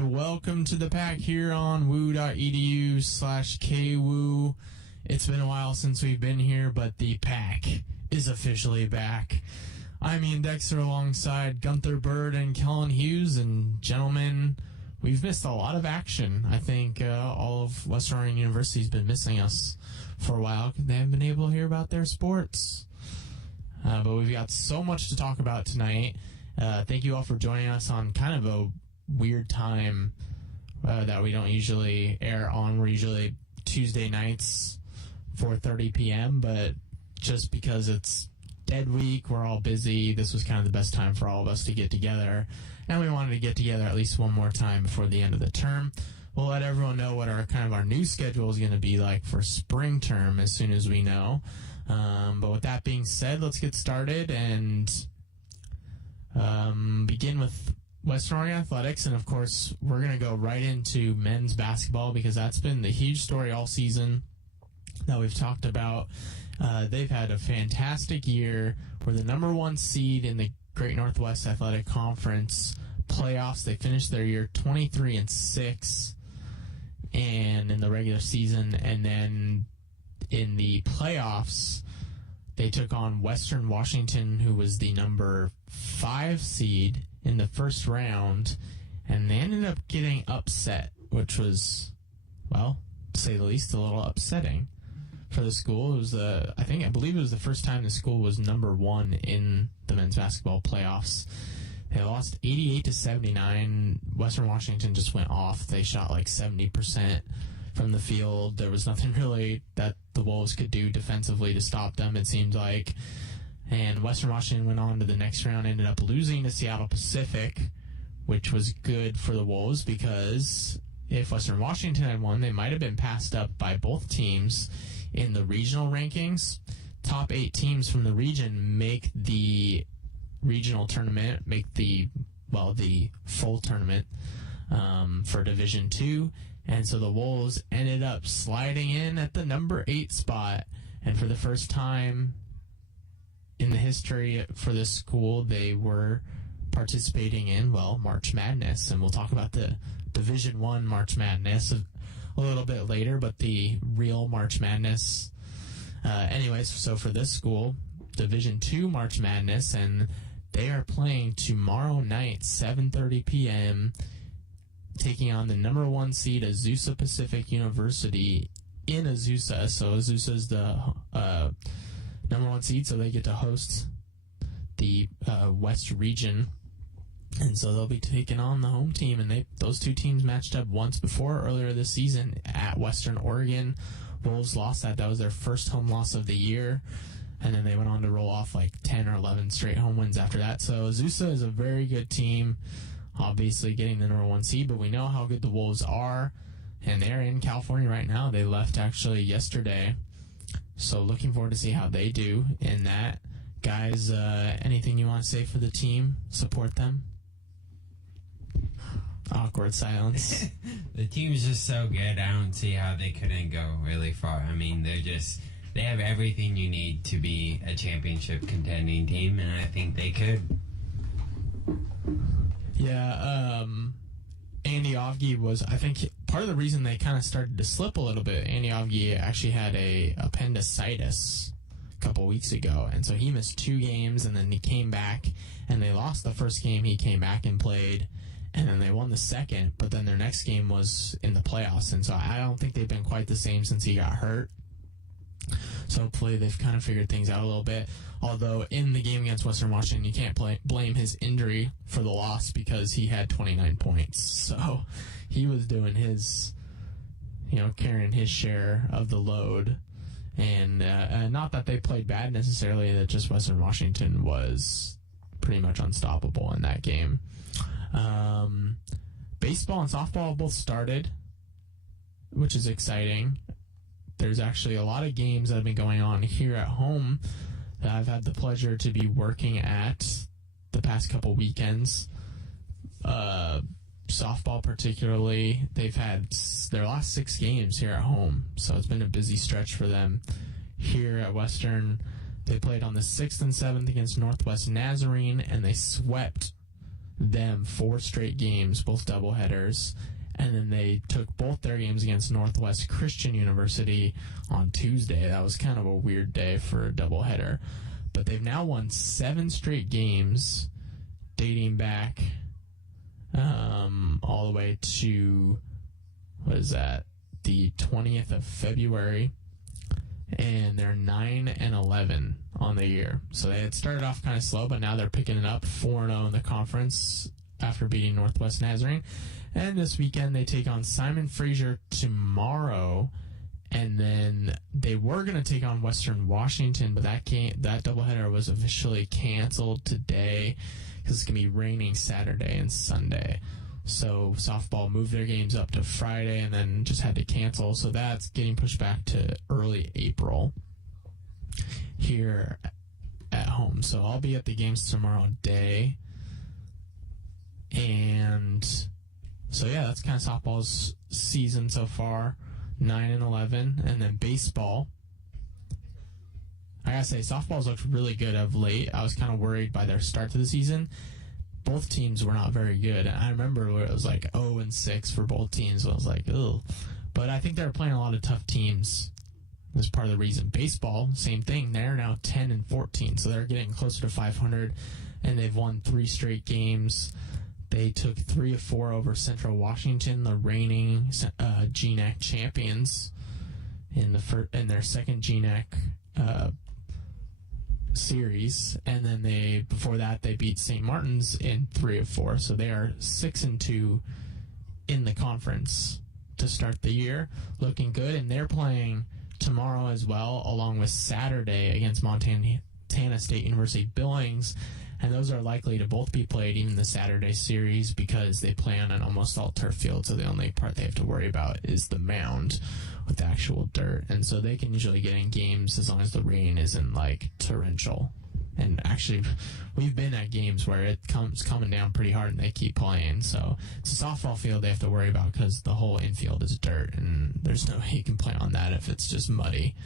Welcome to the pack here on woo.edu/kwoo. It's been a while since we've been here, but the pack is officially back. I'm Ian Dexter alongside Gunther Bird and Kellen Hughes, and gentlemen, we've missed a lot of action. I think all of Western Oregon University has been missing us for a while because they haven't been able to hear about their sports. But we've got so much to talk about tonight. Thank you all for joining us on kind of a weird time that we don't usually air on. We're usually Tuesday nights, 4:30 p.m., but just because it's dead week, we're all busy. This was kind of the best time for all of us to get together, and we wanted to get together at least one more time before the end of the term. We'll let everyone know what our new schedule is going to be like for spring term as soon as we know. But with that being said, let's get started and begin with Western Oregon Athletics, and of course, we're going to go right into men's basketball because that's been the huge story all season that we've talked about. They've had a fantastic year. We're the number one seed in the Great Northwest Athletic Conference playoffs. They finished their year 23-6 and in the regular season, and then in the playoffs, they took on Western Washington, who was the number 5 seed in the first round, and they ended up getting upset, which was, well, to say the least, a little upsetting for the school. It was I believe it was the first time the school was number 1 in the men's basketball playoffs. They lost 88-79. Western Washington just went off. They shot like 70% from the field. There was nothing really that the Wolves could do defensively to stop them, it seemed like. And Western Washington went on to the next round, ended up losing to Seattle Pacific, which was good for the Wolves because if Western Washington had won, they might have been passed up by both teams in the regional rankings. Top 8 teams from the region make the regional tournament, make the full tournament for Division II. And so the Wolves ended up sliding in at the number 8 spot. And for the first time in the history for this school, they were participating in, March Madness. And we'll talk about the Division I March Madness a little bit later, but the real March Madness. Anyways, so for this school, Division II March Madness, and they are playing tomorrow night, 7:30 p.m., taking on the number 1 seed, Azusa Pacific University in Azusa. So Azusa is the number 1 seed, so they get to host the West region. And so they'll be taking on the home team, and those two teams matched up once before earlier this season at Western Oregon. Wolves lost that. That was their first home loss of the year, and then they went on to roll off like 10 or 11 straight home wins after that. So Azusa is a very good team, obviously getting the number 1 seed, but we know how good the Wolves are, and they're in California right now. They left actually yesterday, so looking forward to see how they do in that. Guys, anything you want to say for the team? Support them? Awkward silence. The team's just so good. I don't see how they couldn't go really far. I mean, they have everything you need to be a championship contending team, and I think they could. Yeah, Andy Ovgi was, I think, part of the reason they kind of started to slip a little bit. Andy Ovgi actually had a appendicitis a couple weeks ago, and so he missed 2 games, and then he came back, and they lost the first game. He came back and played, and then they won the second, but then their next game was in the playoffs, and so I don't think they've been quite the same since he got hurt. So hopefully they've kind of figured things out a little bit. Although in the game against Western Washington, you can't blame his injury for the loss because he had 29 points. So he was doing his, carrying his share of the load. And not that they played bad necessarily, that just Western Washington was pretty much unstoppable in that game. Baseball and softball both started, which is exciting. There's actually a lot of games that have been going on here at home that I've had the pleasure to be working at the past couple weekends. Softball particularly, they've had their last 6 games here at home, so it's been a busy stretch for them here at Western. They played on the 6th and 7th against Northwest Nazarene, and they swept them 4 straight games, both doubleheaders. And then they took both their games against Northwest Christian University on Tuesday. That was kind of a weird day for a doubleheader. But they've now won 7 straight games dating back all the way to, the 20th of February. And they're 9-11 on the year. So they had started off kind of slow, but now they're picking it up, 4-0 in the conference after beating Northwest Nazarene. And this weekend they take on Simon Fraser tomorrow, and then they were going to take on Western Washington, but that doubleheader was officially canceled today because it's going to be raining Saturday and Sunday. So softball moved their games up to Friday and then just had to cancel. So that's getting pushed back to early April here at home. So I'll be at the games tomorrow day. And so, yeah, that's kind of softball's season so far, 9-11. And then baseball. I gotta say, softball's looked really good of late. I was kind of worried by their start to the season. Both teams were not very good. And I remember where it was like 0-6 for both teams. So I was like, ugh. But I think they were playing a lot of tough teams. That's part of the reason. Baseball, same thing. They're now 10-14, so they're getting closer to 500, and they've won 3 straight games. They took 3 of 4 over Central Washington, the reigning GNAC champions, in their second GNAC series, and then before that they beat St. Martin's in 3 of 4. So they are 6-2 in the conference to start the year, looking good, and they're playing tomorrow as well, along with Saturday against Montana State University Billings. And those are likely to both be played, even the Saturday series, because they play on an almost all turf field, so the only part they have to worry about is the mound with actual dirt. And so they can usually get in games as long as the rain isn't, like, torrential. And actually, we've been at games where it comes coming down pretty hard and they keep playing. So it's a softball field they have to worry about because the whole infield is dirt, and there's no way you can play on that if it's just muddy.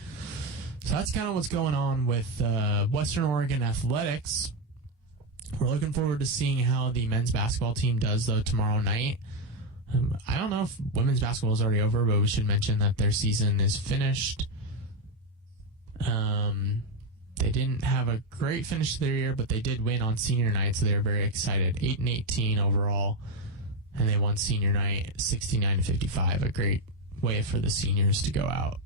So that's kind of what's going on with Western Oregon Athletics. We're looking forward to seeing how the men's basketball team does, though, tomorrow night. I don't know if women's basketball is already over, but we should mention that their season is finished. They didn't have a great finish to their year, but they did win on senior night, so they were very excited. 8-18 overall, and they won senior night 69-55, a great way for the seniors to go out.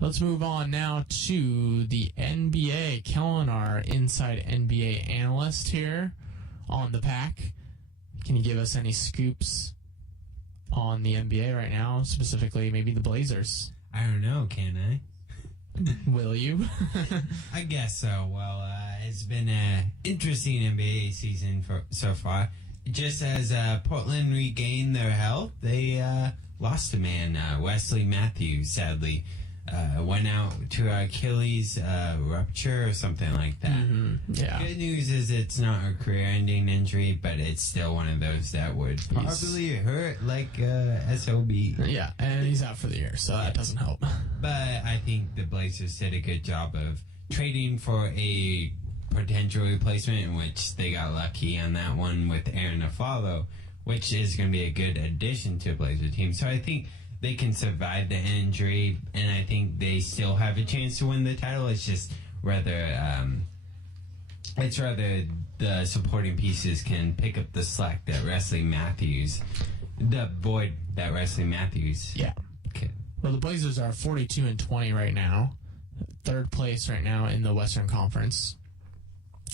Let's move on now to the NBA. Kellen, our inside NBA analyst here on the pack. Can you give us any scoops on the NBA right now, specifically maybe the Blazers? I don't know, can I? Will you? I guess so. Well, it's been an interesting NBA season so far. Just as Portland regained their health, they lost a man, Wesley Matthews, sadly. Went out to Achilles rupture or something like that. Mm-hmm. Yeah. Good news is it's not a career-ending injury, but it's still one of those that would probably hurt like SOB. Yeah, and he's out for the year, so that doesn't help. But I think the Blazers did a good job of trading for a potential replacement, in which they got lucky on that one with Aaron Aflalo, which is going to be a good addition to a Blazer team. So I think they can survive the injury, and I think they still have a chance to win the title. It's just rather the supporting pieces can pick up the slack that Wesley Matthews, the void that Wesley Matthews. Yeah. Can. Well, the Blazers are 42-20 right now, third place right now in the Western Conference.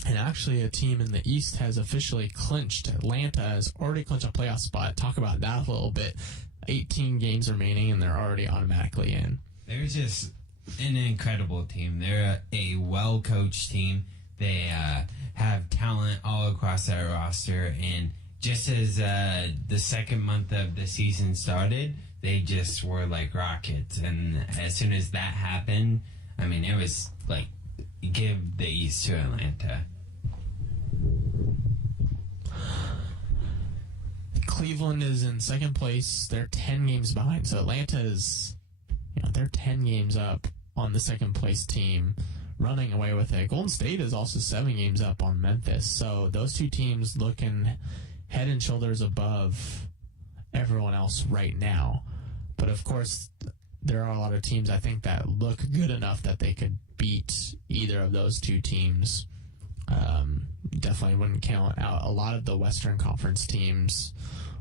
And actually, a team in the East has officially clinched. Atlanta has already clinched a playoff spot. Talk about that a little bit. 18 games remaining, and they're already automatically in. They're just an incredible team. They're a well-coached team. They have talent all across that roster, and just as the second month of the season started, they just were like rockets. And as soon as that happened, I mean, it was like, give the East to Atlanta. Cleveland is in second place. They're 10 games behind. So Atlanta is, they're 10 games up on the second place team, running away with it. Golden State is also 7 games up on Memphis. So those two teams looking head and shoulders above everyone else right now. But of course, there are a lot of teams I think that look good enough that they could beat either of those two teams. Definitely wouldn't count out a lot of the Western Conference teams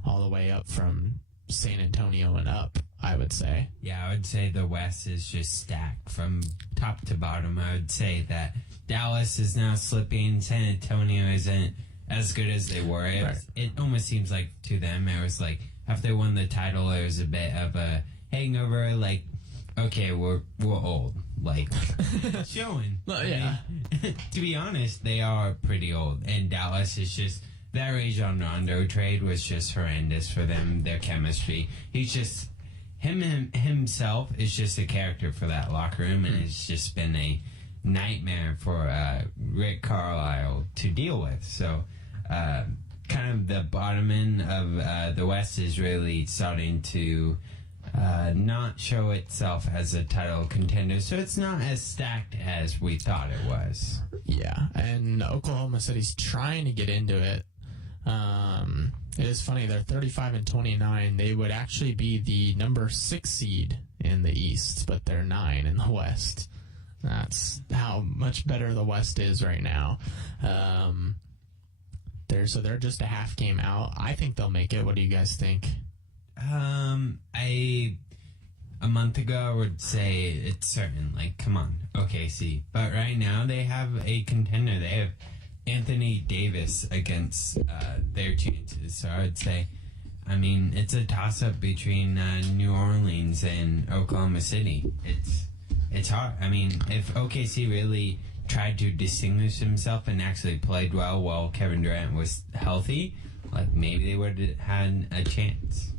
all the way up from San Antonio and up, I would say. Yeah, I would say the West is just stacked from top to bottom. I would say that Dallas is now slipping. San Antonio isn't as good as they were. It almost seems like to them, it was like after they won the title, it was a bit of a hangover. Like, okay, we're old. Like, showing. Well, yeah. I mean, to be honest, they are pretty old. And Dallas is just, that Rajon Rondo trade was just horrendous for them, their chemistry. He's just, himself is just a character for that locker room, and it's just been a nightmare for Rick Carlisle to deal with. So, kind of the bottom end of the West is really starting to not show itself as a title contender, so it's not as stacked as we thought it was. Yeah, and Oklahoma City's trying to get into it. It is funny, they're 35-29. They would actually be the number 6 seed in the East, but they're 9 in the West. That's how much better the West is right now. They're just a half game out. I think they'll make it. What do you guys think? A month ago I would say it's certain. Like, come on, OKC. But right now they have a contender. They have Anthony Davis against their chances. So I would say, I mean, it's a toss-up between New Orleans and Oklahoma City. It's hard. I mean, if OKC really tried to distinguish himself and actually played well while Kevin Durant was healthy, like, maybe they would have had a chance.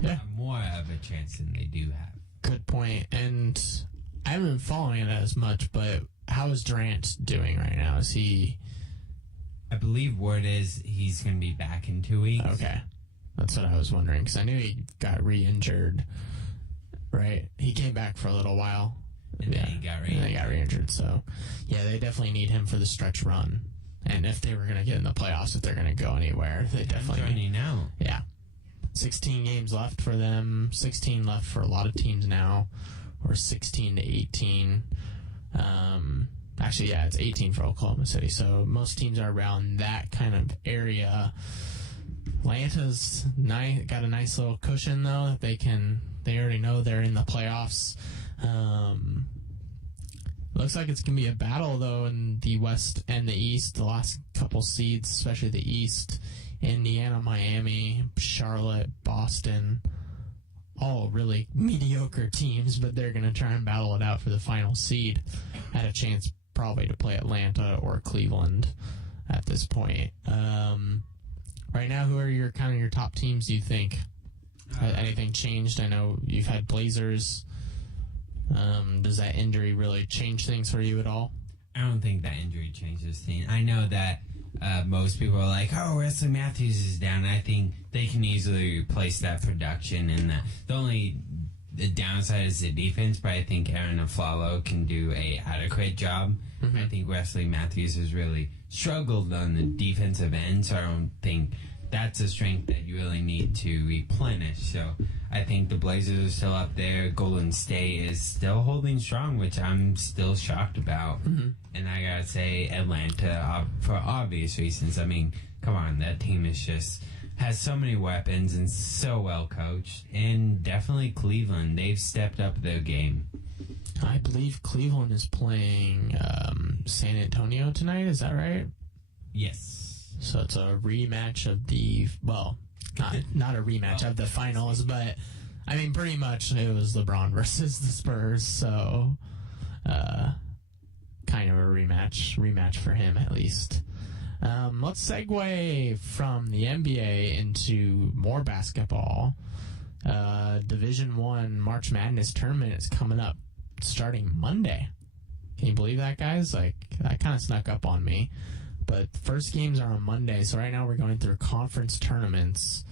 Yeah. More of a chance than they do have. Good point. And I haven't been following it as much, but how is Durant doing right now? Is he... I believe word is he's going to be back in 2 weeks. Okay. That's what I was wondering, because I knew he got re-injured, right? He came back for a little while. And then he got re-injured. And then he got re-injured. So, yeah, they definitely need him for the stretch run. And if they were going to get in the playoffs, if they're going to go anywhere, they definitely need now. Yeah. 16 games left for them. 16 left for a lot of teams now. Or 16 to 18. Actually, yeah, it's 18 for Oklahoma City. So most teams are around that kind of area. Atlanta's got a nice little cushion, though. They already know they're in the playoffs. Looks like it's going to be a battle, though, in the West and the East. The last couple seeds, especially the East. Indiana, Miami, Charlotte, Boston, all really mediocre teams, but they're going to try and battle it out for the final seed. Had a chance probably to play Atlanta or Cleveland at this point. Right now, who are your top teams, do you think? Has anything changed? I know you've had Blazers. Does that injury really change things for you at all? I don't think that injury changes things. I know that most people are like, oh, Wesley Matthews is down. I think they can easily replace that production. And the downside is the defense, but I think Aaron Aflalo can do a adequate job. Mm-hmm. I think Wesley Matthews has really struggled on the defensive end, so I don't think that's a strength that you really need to replenish. So I think the Blazers are still up there. Golden State is still holding strong, which I'm still shocked about. Mm-hmm. And I gotta say, Atlanta, for obvious reasons. I mean, come on, that team has so many weapons and so well coached. And definitely Cleveland, they've stepped up their game. I believe Cleveland is playing San Antonio tonight. Is that right? Yes. So it's a rematch of not a rematch of the finals, but I mean, pretty much it was LeBron versus the Spurs, so kind of a rematch for him at least. Let's segue from the NBA into more basketball. Division One March Madness tournament is coming up starting Monday. Can you believe that, guys? Like, that kind of snuck up on me. But first games are on Monday, so right now we're going through conference tournaments,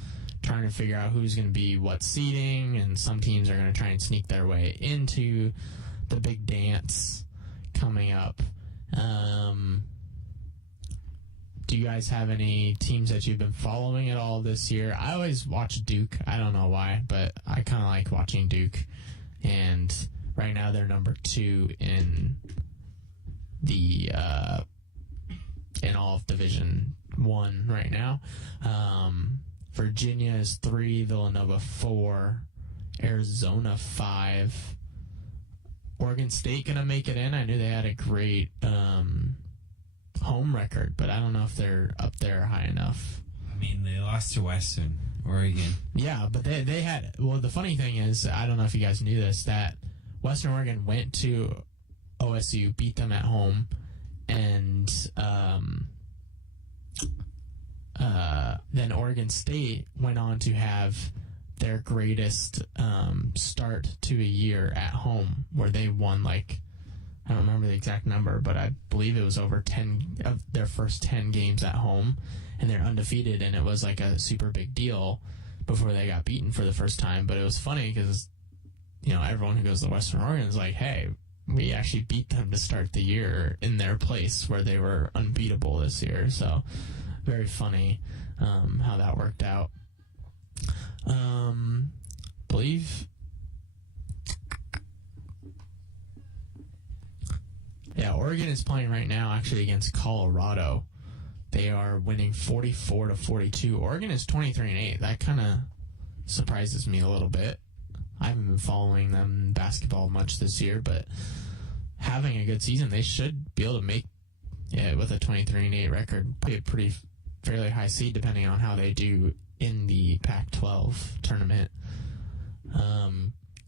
trying to figure out who's going to be what seeding, and some teams are going to try and sneak their way into the big dance coming up. Do you guys have any teams that you've been following at all this year? I always watch Duke. I don't know why, but I kind of like watching Duke. And right now they're number 2 in the in all of Division 1 right now. Virginia is 3, Villanova 4, Arizona 5. Oregon State gonna make it in. I knew they had a great home record, but I don't know if they're up there high enough. I mean, they lost to Western Oregon. Yeah, but they had... Well, the funny thing is, I don't know if you guys knew this, that Western Oregon went to OSU, beat them at home, and then Oregon State went on to have their greatest start to a year at home, where they won, like, I don't remember the exact number, but I believe it was over 10 of their first 10 games at home, and they're undefeated, and it was like a super big deal before they got beaten for the first time. But it was funny because, you know, everyone who goes to Western Oregon is like, hey, we actually beat them to start the year in their place where they were unbeatable this year. So very funny how that worked out. Believe... Yeah, Oregon is playing right now actually against Colorado. They are winning 44-42. Oregon is 23-8. That kind of surprises me a little bit. I haven't been following them in basketball much this year, but having a good season, they should be able to make it with a 23-8 record. Be a pretty fairly high seed depending on how they do in the Pac-12 tournament.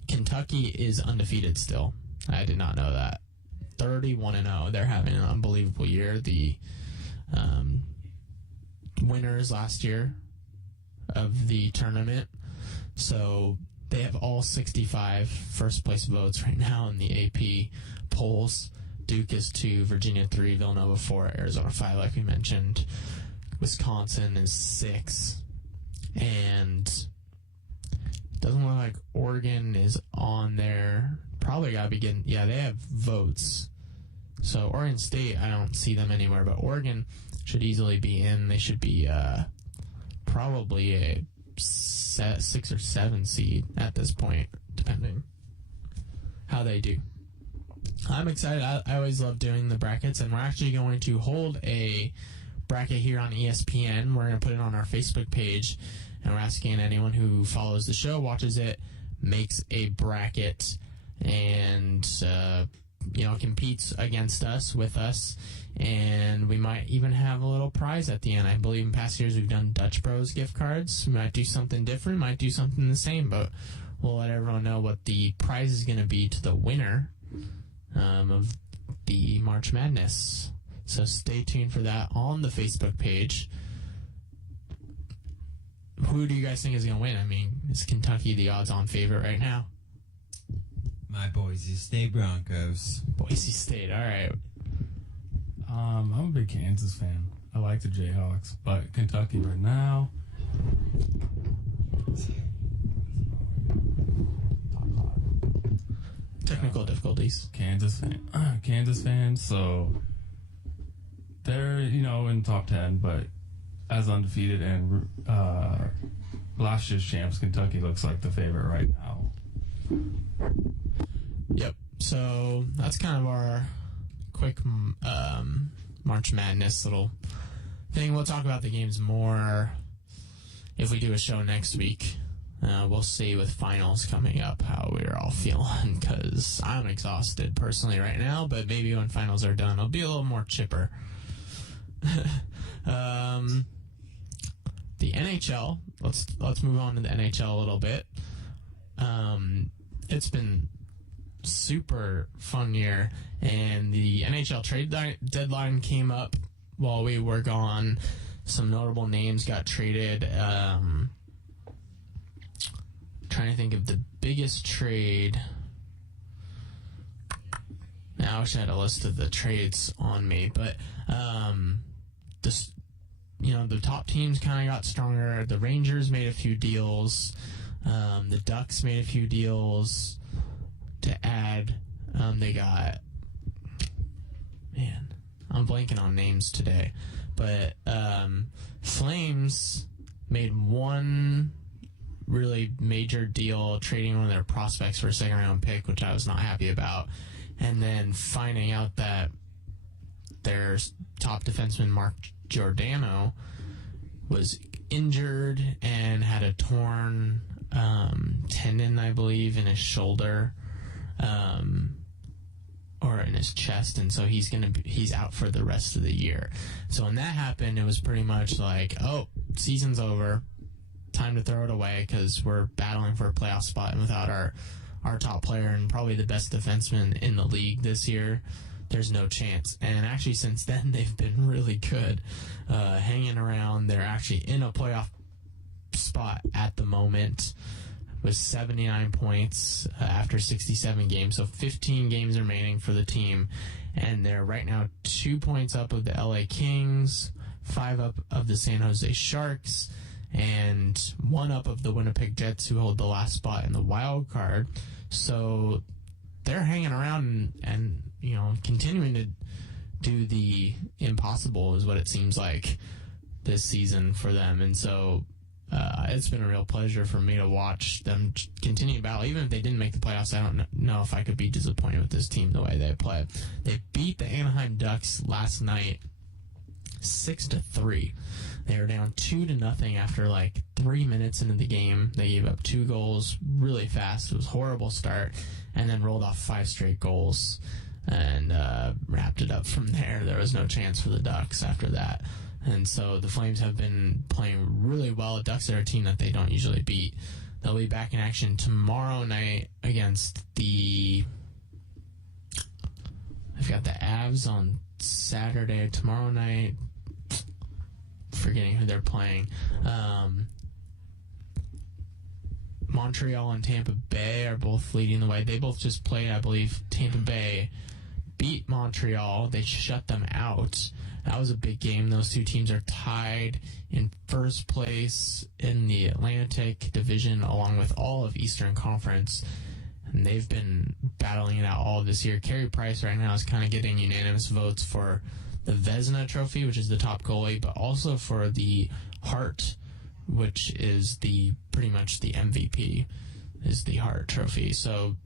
Kentucky is undefeated still. I did not know that. 31-0. They're having an unbelievable year. The winners last year of the tournament. So they have all 65 first place votes right now in the AP polls. Duke is 2, Virginia 3, Villanova 4, Arizona 5, like we mentioned. Wisconsin is 6. And it doesn't look like Oregon is on there. Probably got to be getting... Yeah, they have votes. So Oregon State, I don't see them anywhere, but Oregon should easily be in. They should be probably a 6 or 7 seed at this point, depending how they do. I'm excited. I always love doing the brackets, and we're actually going to hold a bracket here on ESPN. We're going to put it on our Facebook page, and we're asking anyone who follows the show, watches it, makes a bracket, and competes against us, with us, and we might even have a little prize at the end. I believe in past years we've done Dutch Bros gift cards. We might do something different, might do something the same, but we'll let everyone know what the prize is going to be to the winner of the March Madness. So stay tuned for that on the Facebook page. Who do you guys think is going to win? I mean, is Kentucky the odds-on favorite right now? My Boise State Broncos. Boise State, all right. I'm a big Kansas fan. I like the Jayhawks, but Kentucky right now. Technical difficulties. Kansas fan. So they're in top 10, but as undefeated and last year's champs, Kentucky looks like the favorite right now. Yep. So that's kind of our quick March Madness little thing. We'll talk about the games more if we do a show next week. We'll see with finals coming up how we're all feeling, because I'm exhausted personally right now, but maybe when finals are done, I'll be a little more chipper. The NHL. Let's move on to the NHL a little bit. It's been super fun year, and the NHL trade deadline came up while we were gone, some notable names got traded. Trying to think of the biggest trade. Now, I wish I had a list of the trades on me, but the top teams kind of got stronger. The Rangers made a few deals. The Ducks made a few deals to add. They got, man, I'm blanking on names today, but Flames made one really major deal, trading one of their prospects for a second round pick, which I was not happy about, and then finding out that their top defenseman Mark Giordano was injured and had a torn tendon, I believe, in his shoulder, or in his chest, and so he's out for the rest of the year. So when that happened, it was pretty much like, oh, season's over, time to throw it away, because we're battling for a playoff spot, and without our top player and probably the best defenseman in the league this year, there's no chance. And actually, since then, they've been really good, hanging around. They're actually in a playoff spot at the moment with 79 points after 67 games. So 15 games remaining for the team. And they're right now 2 points up of the LA Kings, 5 up of the San Jose Sharks, and 1 up of the Winnipeg Jets, who hold the last spot in the wild card. So they're hanging around and continuing to do the impossible is what it seems like this season for them. And so it's been a real pleasure for me to watch them continue to battle. Even if they didn't make the playoffs, I don't know if I could be disappointed with this team the way they play. They beat the Anaheim Ducks last night 6-3. They were down 2-0 after like 3 minutes into the game. They gave up 2 goals really fast. It was a horrible start, and then rolled off 5 straight goals and wrapped it up from there. There was no chance for the Ducks after that. And so the Flames have been playing really well. The Ducks are a team that they don't usually beat. They'll be back in action tomorrow night against I've got the Avs on Saturday. Tomorrow night, forgetting who they're playing. Montreal and Tampa Bay are both leading the way. They both just played, I believe. Tampa Bay beat Montreal. They shut them out. That was a big game. Those two teams are tied in first place in the Atlantic Division, along with all of Eastern Conference. And they've been battling it out all this year. Carey Price right now is kind of getting unanimous votes for the Vezina Trophy, which is the top goalie, but also for the Hart, which is pretty much the MVP, is the Hart Trophy. So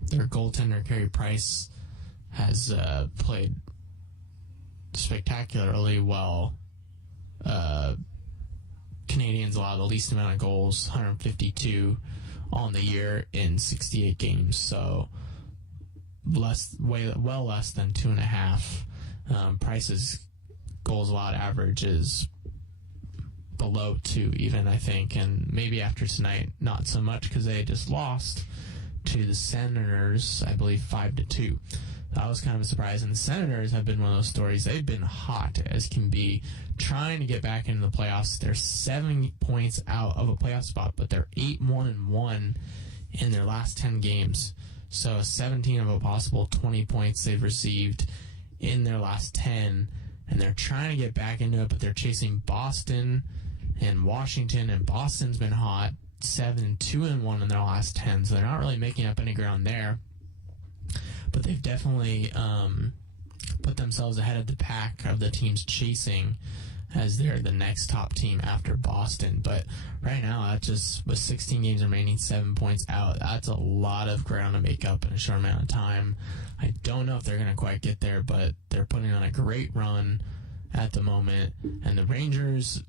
their goaltender, Carey Price, has played spectacularly well. Canadians allow the least amount of goals, 152 on the year in 68 games, so well less than 2.5. Price's goals allowed average is below 2 even, I think, and maybe after tonight not so much because they just lost to the Senators, I believe 5-2. That was kind of a surprise, and the Senators have been one of those stories. They've been hot as can be, trying to get back into the playoffs. They're 7 points out of a playoff spot, but they're 8-1-1 in their last 10 games. So 17 of a possible 20 points they've received in their last 10, and they're trying to get back into it, but they're chasing Boston and Washington, and Boston's been hot, 7-2-1 in their last 10, so they're not really making up any ground there. But they've definitely put themselves ahead of the pack of the teams chasing, as they're the next top team after Boston. But right now, that just with 16 games remaining, 7 points out, that's a lot of ground to make up in a short amount of time. I don't know if they're going to quite get there, but they're putting on a great run at the moment. And the Rangers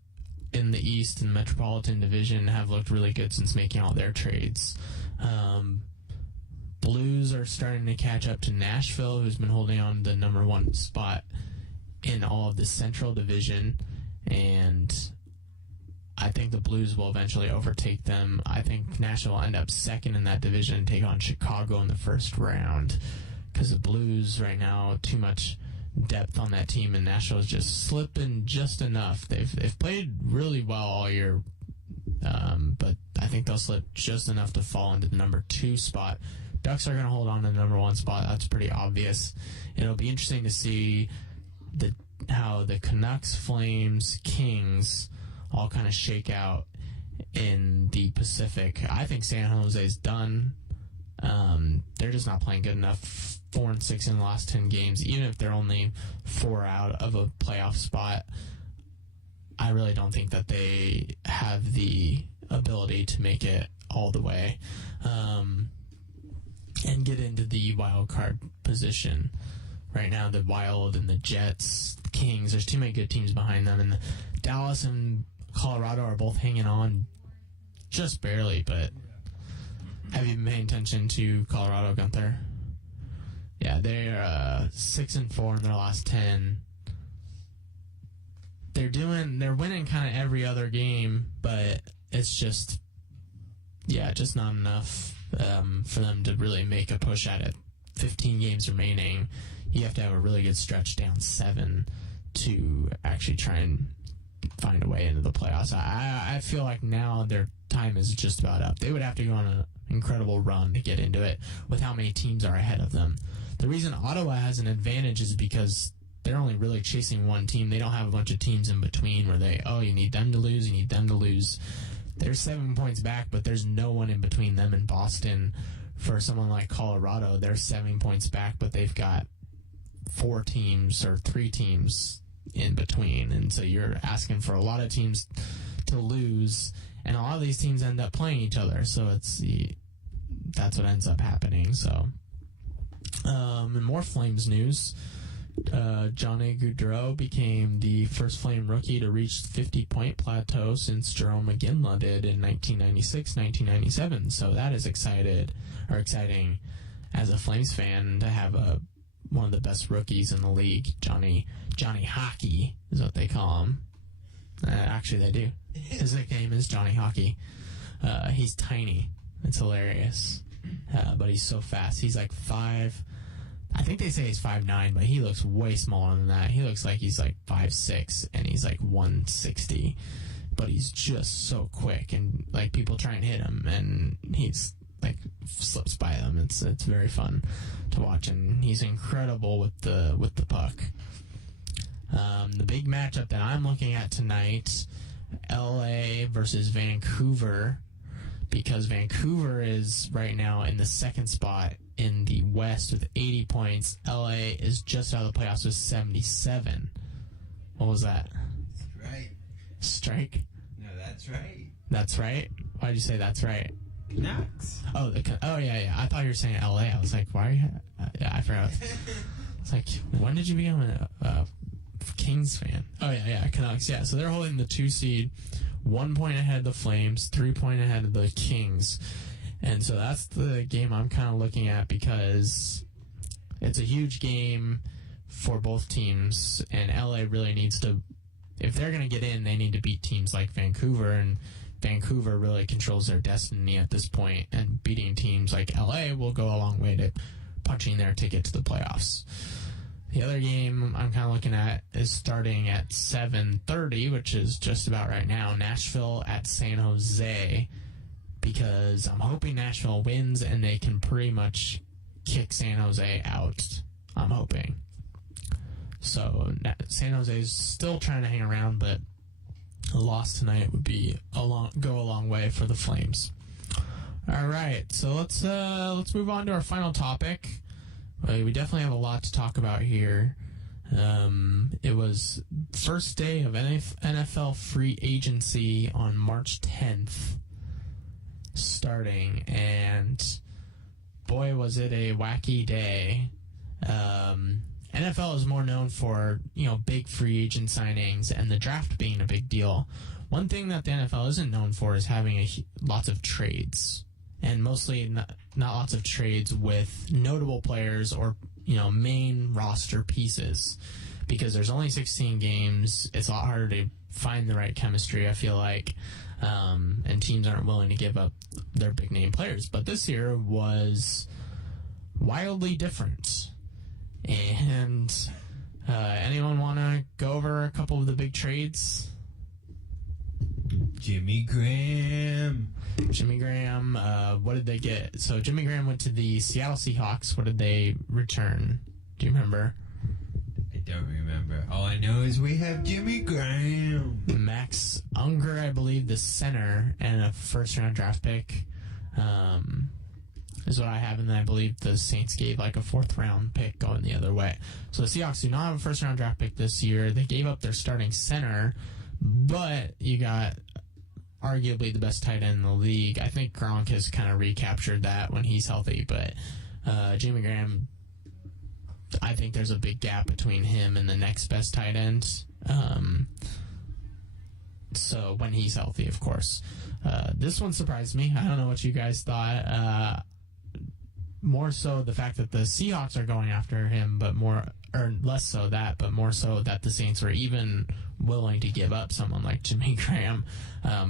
in the East and Metropolitan Division have looked really good since making all their trades. Blues are starting to catch up to Nashville, who's been holding on to the number 1 spot in all of the Central Division, and I think the Blues will eventually overtake them. I think Nashville will end up second in that division and take on Chicago in the first round, because the Blues right now, too much depth on that team, and Nashville's just slipping just enough. They've played really well all year, but I think they'll slip just enough to fall into the number 2 spot. Ducks are going to hold on to the number 1 spot. That's pretty obvious. It'll be interesting to see how the Canucks, Flames, Kings all kind of shake out in the Pacific. I think San Jose's done. They're just not playing good enough. 4-6 in the last 10 games, even if they're only 4 out of a playoff spot. I really don't think that they have the ability to make it all the way and get into the wild card position. Right now, the Wild and the Jets, the Kings, there's too many good teams behind them, and Dallas and Colorado are both hanging on just barely. But have you been paying attention to Colorado, Gunther? Yeah, they're 6-4 in their last 10. They're winning kind of every other game, but it's just not enough for them to really make a push at it. 15 games remaining. You have to have a really good stretch down 7 to actually try and find a way into the playoffs. I feel like now their time is just about up. They would have to go on an incredible run to get into it with how many teams are ahead of them. The reason Ottawa has an advantage is because they're only really chasing one team. They don't have a bunch of teams in between where you need them to lose, you need them to lose. They're 7 points back, but there's no one in between them and Boston. For someone like Colorado, they're 7 points back, but they've got 4 teams or 3 teams in between. And so you're asking for a lot of teams to lose, and a lot of these teams end up playing each other. So that's what ends up happening. So, and more Flames news. Johnny Gaudreau became the first Flame rookie to reach 50-point plateau since Jerome McGinley did in 1996-1997. So that is exciting as a Flames fan to have one of the best rookies in the league. Johnny Hockey is what they call him. Actually, they do. His nickname is Johnny Hockey. He's tiny. It's hilarious. But he's so fast. He's like 5. I think they say he's 5'9", but he looks way smaller than that. He looks like he's like 5'6", and he's like 160. But he's just so quick, and like people try and hit him, and he's like slips by them. It's very fun to watch, and he's incredible with the puck. The big matchup that I'm looking at tonight, LA versus Vancouver, because Vancouver is right now in the 2nd spot in the West with 80 points. LA is just out of the playoffs with 77. What was that? Right. Strike? No, that's right. That's right? Why'd you say that's right? Canucks. Oh, yeah. I thought you were saying LA. I was like, why are you... yeah, I forgot. It's like, when did you become a Kings fan? Oh, yeah, Canucks. Yeah, so they're holding the 2 seed, 1 point ahead of the Flames, 3 point ahead of the Kings. And so that's the game I'm kind of looking at, because it's a huge game for both teams, and LA really needs to, if they're going to get in, they need to beat teams like Vancouver, and Vancouver really controls their destiny at this point, and beating teams like LA will go a long way to punching their ticket to the playoffs. The other game I'm kind of looking at is starting at 7:30, which is just about right now, Nashville at San Jose, because I'm hoping Nashville wins and they can pretty much kick San Jose out. I'm hoping. So San Jose is still trying to hang around, but a loss tonight would be go a long way for the Flames. All right, so let's move on to our final topic. We definitely have a lot to talk about here. It was first day of NFL free agency on March 10th. Starting, and boy, was it a wacky day. NFL is more known for, big free agent signings and the draft being a big deal. One thing that the NFL isn't known for is having lots of trades, and mostly not lots of trades with notable players or, main roster pieces, because there's only 16 games. It's a lot harder to find the right chemistry, I feel like. And teams aren't willing to give up their big name players. But this year was wildly different. And Anyone want to go over a couple of the big trades? Jimmy Graham. Jimmy Graham, what did they get? So Jimmy Graham went to the Seattle Seahawks. What did they return? Do you remember? I don't remember. All I know is we have Jimmy Graham. Max Unger, I believe, the center, and a first-round draft pick is what I have. And then I believe the Saints gave like a fourth-round pick going the other way. So the Seahawks do not have a first-round draft pick this year. They gave up their starting center, but you got arguably the best tight end in the league. I think Gronk has kind of recaptured that when he's healthy, but Jimmy Graham, I think there's a big gap between him and the next best tight end. So when he's healthy, of course. This one surprised me. I don't know what you guys thought. More so the fact that the Seahawks are going after him, but less so that, but more so that the Saints were even willing to give up someone like Jimmy Graham,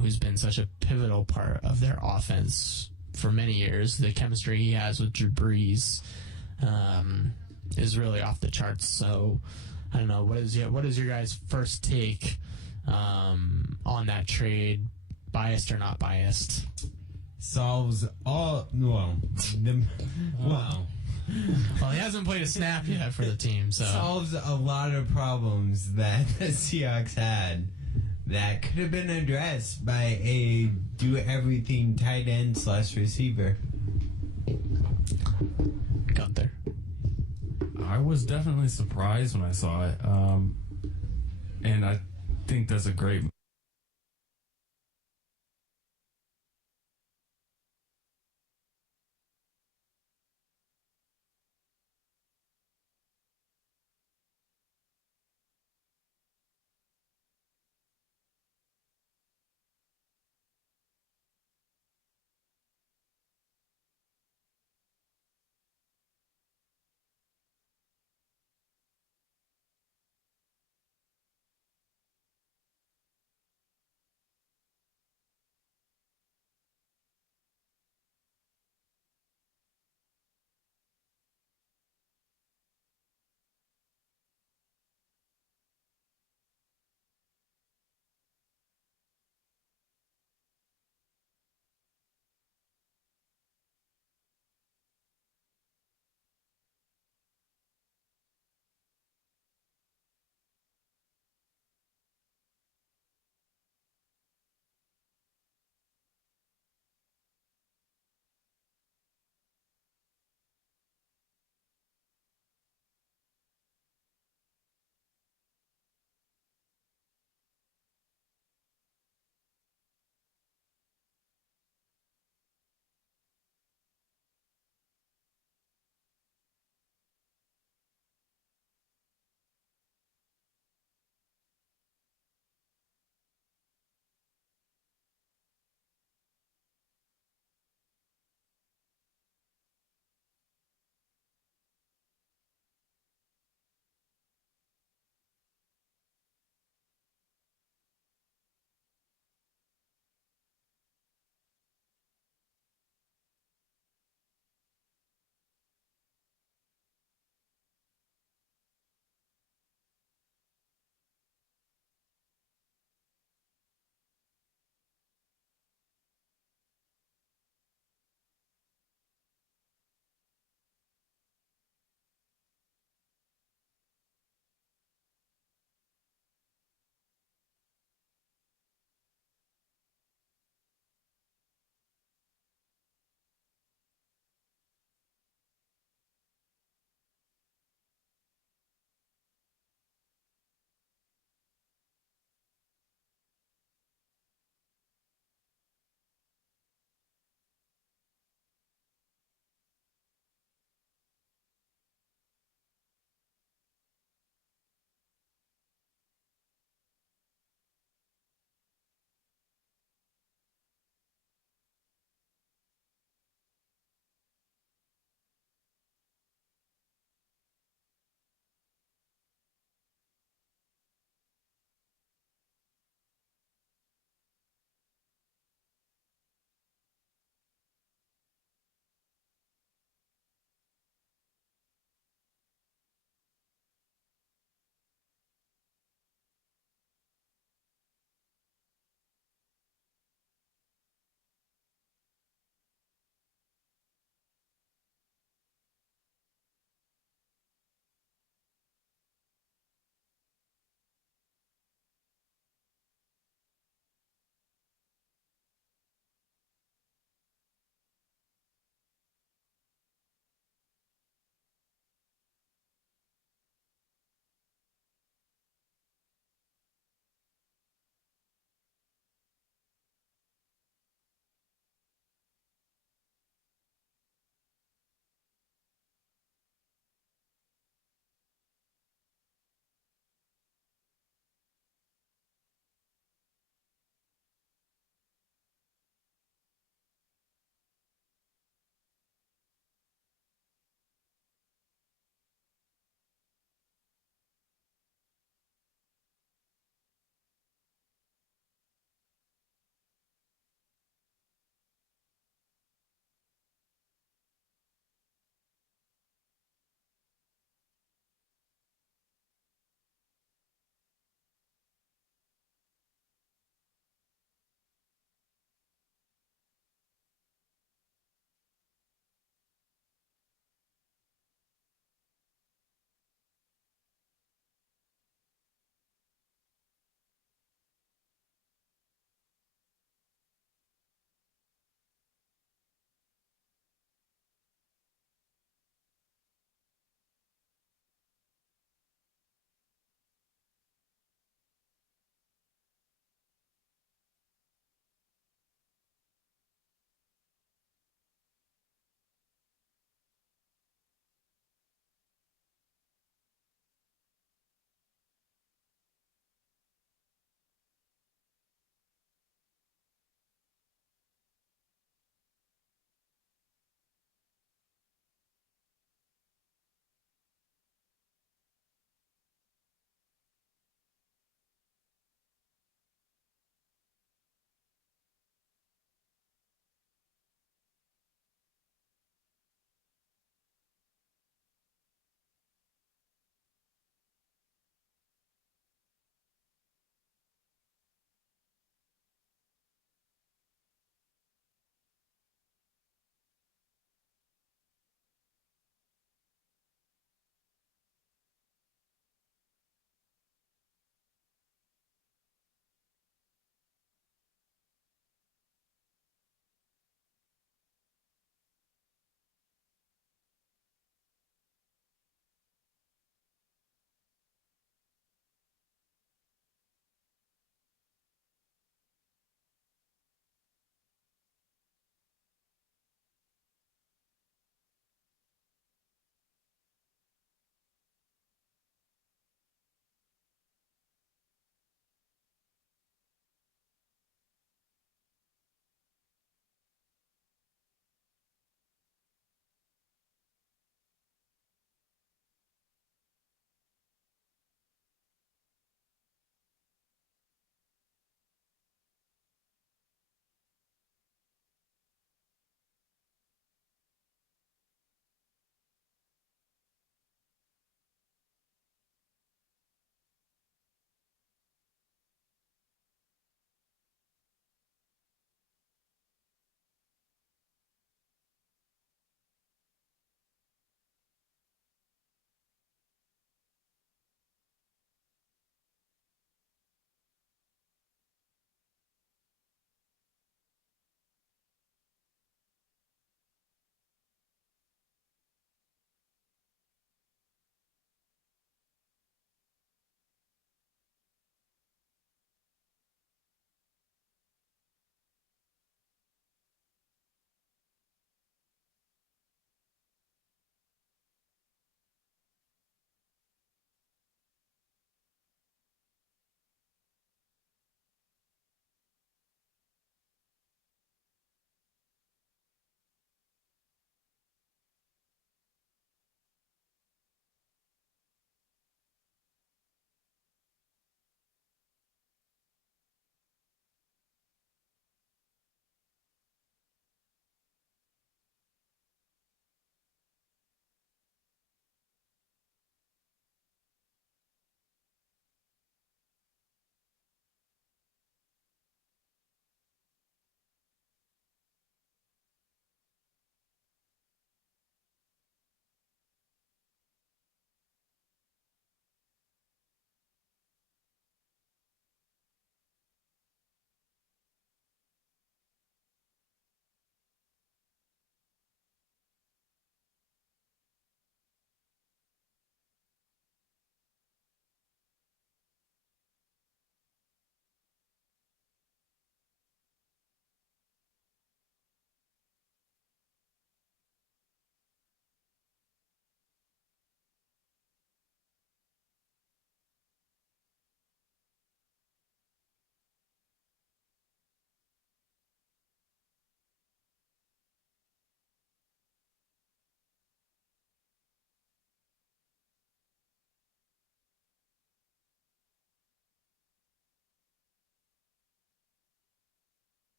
who's been such a pivotal part of their offense for many years. The chemistry he has with Drew Brees is really off the charts. So I don't know, what is your guys' first take on that trade, biased or not biased? Solves all. Well, Well, he hasn't played a snap yet for the team, so solves a lot of problems that the Seahawks had that could have been addressed by a do-everything tight end / receiver. Gunther. I was definitely surprised when I saw it, and I think that's a great